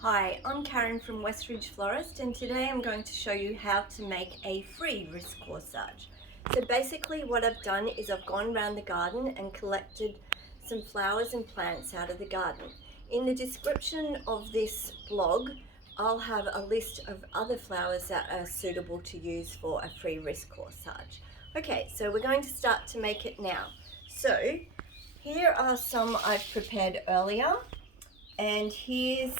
Hi, I'm Karen from Westridge Florist, and today I'm going to show you how to make a free wrist corsage. So basically what I've done is I've gone around the garden and collected some flowers and plants out of the garden. In the description of this blog, I'll have a list of other flowers that are suitable to use for a free wrist corsage. Okay, so we're going to start to make it now. So here are some I've prepared earlier. And here's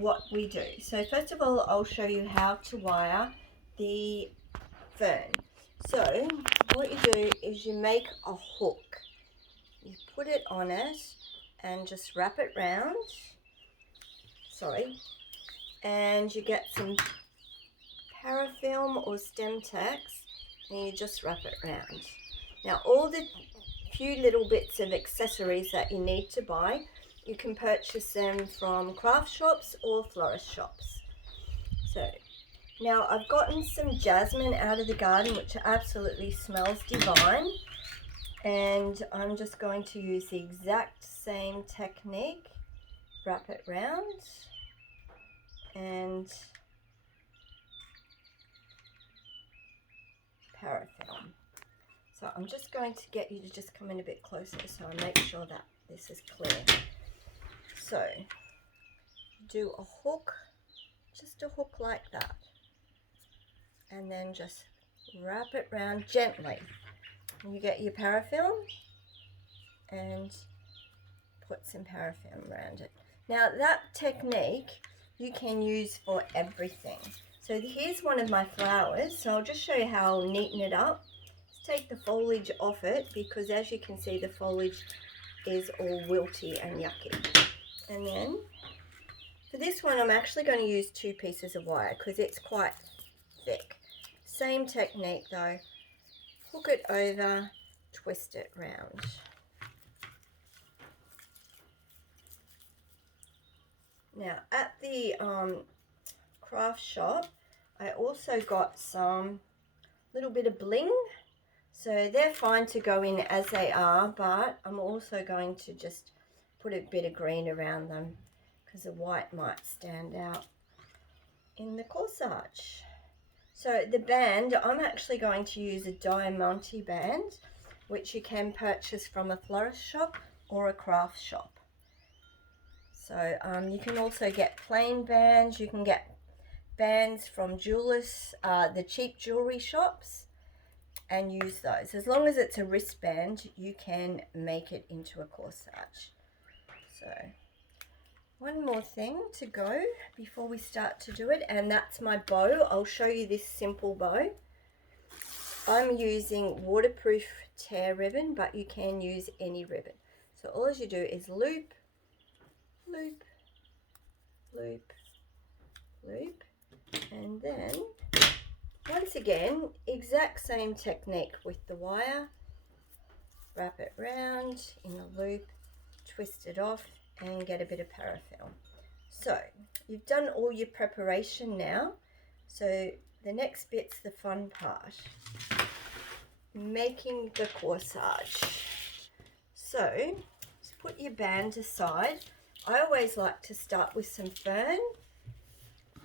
what we do. So first of all, I'll show you how to wire the fern. So what you do is you make a hook. You put it on it and just wrap it round. And you get some Parafilm or stemtex and you just wrap it round. Now all the few little bits of accessories that you need to buy, you can purchase them from craft shops or florist shops. So now I've gotten some jasmine out of the garden, which absolutely smells divine, and I'm just going to use the exact same technique. Wrap it round and Parafilm. So I'm just going to get you to just come in a bit closer so I make sure that this is clear. So do a hook, just a hook like that, and then just wrap it round gently. You get your Parafilm and put some Parafilm around it. Now that technique you can use for everything. So here's one of my flowers, so I'll just show you how I'll neaten it up. Let's take the foliage off it, because as you can see the foliage is all wilty and yucky. And then for this one I'm actually going to use 2 pieces of wire because it's quite thick. Same technique though, hook it over, twist it round. Now at the craft shop I also got some little bit of bling, so they're fine to go in as they are, but I'm also going to just put a bit of green around them because the white might stand out in the corsage. So the band, I'm actually going to use a diamante band, which you can purchase from a florist shop or a craft shop. So you can also get plain bands. You can get bands from jewelers, the cheap jewelry shops, and use those. As long as it's a wristband, you can make it into a corsage. So one more thing to go before we start to do it, and that's my bow. I'll show you this simple bow. I'm using waterproof tear ribbon, but you can use any ribbon. So all you do is loop, loop, loop, loop, and then once again, exact same technique with the wire. Wrap it round in a loop, twist it off, and get a bit of Parafilm. So you've done all your preparation now, so the next bit's the fun part, making the corsage. So just put your band aside. I always like to start with some fern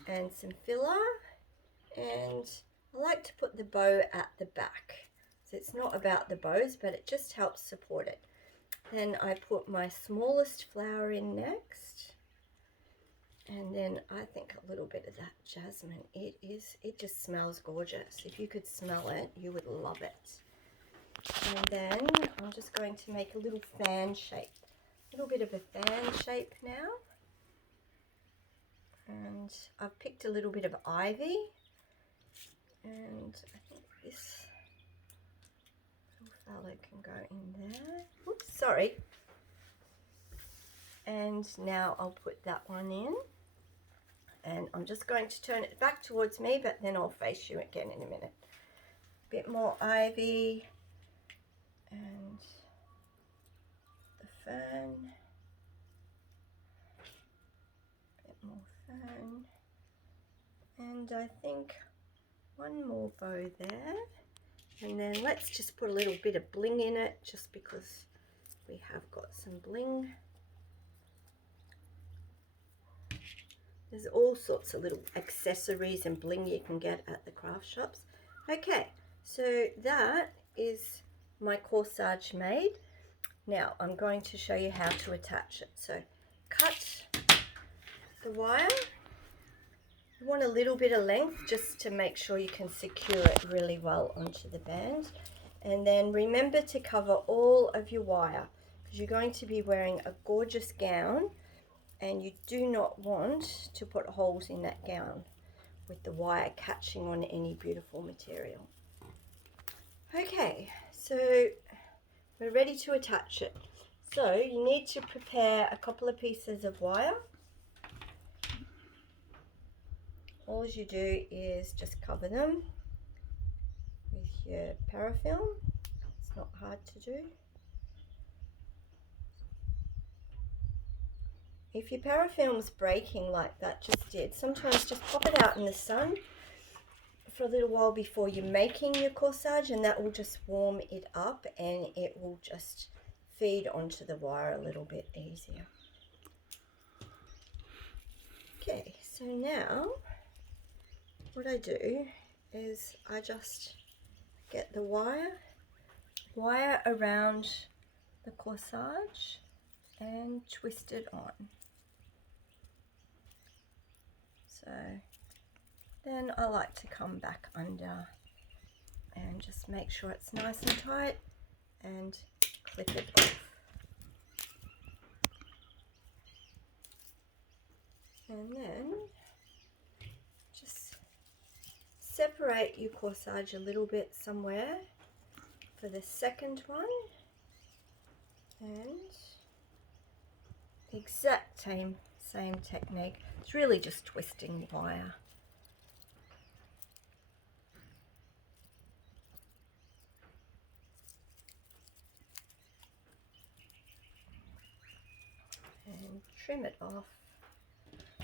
and some filler, and I like to put the bow at the back, so it's not about the bows, but it just helps support it. Then I put my smallest flower in next, and then I think a little bit of that jasmine. It just smells gorgeous. If you could smell it, you would love it. And then I'm just going to make a little fan shape, a little bit of a fan shape now. And I've picked a little bit of ivy, and I think this fella can go in there. Oops, sorry. And now I'll put that one in, and I'm just going to turn it back towards me, but then I'll face you again in a minute. A bit more ivy and the fern, a bit more fern, and I think one more bow there. And then let's just put a little bit of bling in it, just because we have got some bling. There's all sorts of little accessories and bling you can get at the craft shops. Okay, so that is my corsage made. Now I'm going to show you how to attach it. So cut the wire. You want a little bit of length just to make sure you can secure it really well onto the band. And then remember to cover all of your wire, because you're going to be wearing a gorgeous gown and you do not want to put holes in that gown with the wire catching on any beautiful material. Okay, so we're ready to attach it. So you need to prepare a couple of pieces of wire. All you do is just cover them with your parafilm. It's not hard to do. If your parafilm's breaking like that just did, sometimes just pop it out in the sun for a little while before you're making your corsage, and that will just warm it up and it will just feed onto the wire a little bit easier. Okay, so now what I do is I just get the wire around the corsage and twist it on. So then I like to come back under and just make sure it's nice and tight and clip it off. And then just separate your corsage a little bit somewhere for the second one, and exact same technique. It's really just twisting wire. And trim it off.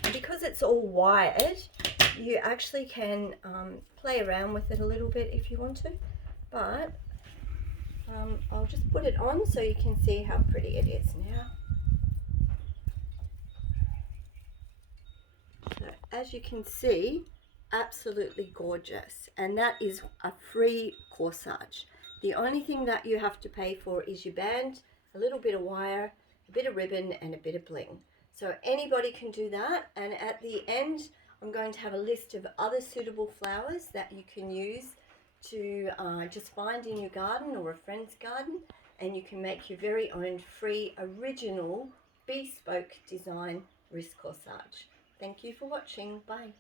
And because it's all wired, you actually can play around with it a little bit if you want to, but I'll just put it on so you can see how pretty it is now. So as you can see, absolutely gorgeous, and that is a free corsage. The only thing that you have to pay for is your band, a little bit of wire, a bit of ribbon and a bit of bling. So anybody can do that, and at the end I'm going to have a list of other suitable flowers that you can use to just find in your garden or a friend's garden, and you can make your very own free original bespoke design wrist corsage. Thank you for watching. Bye.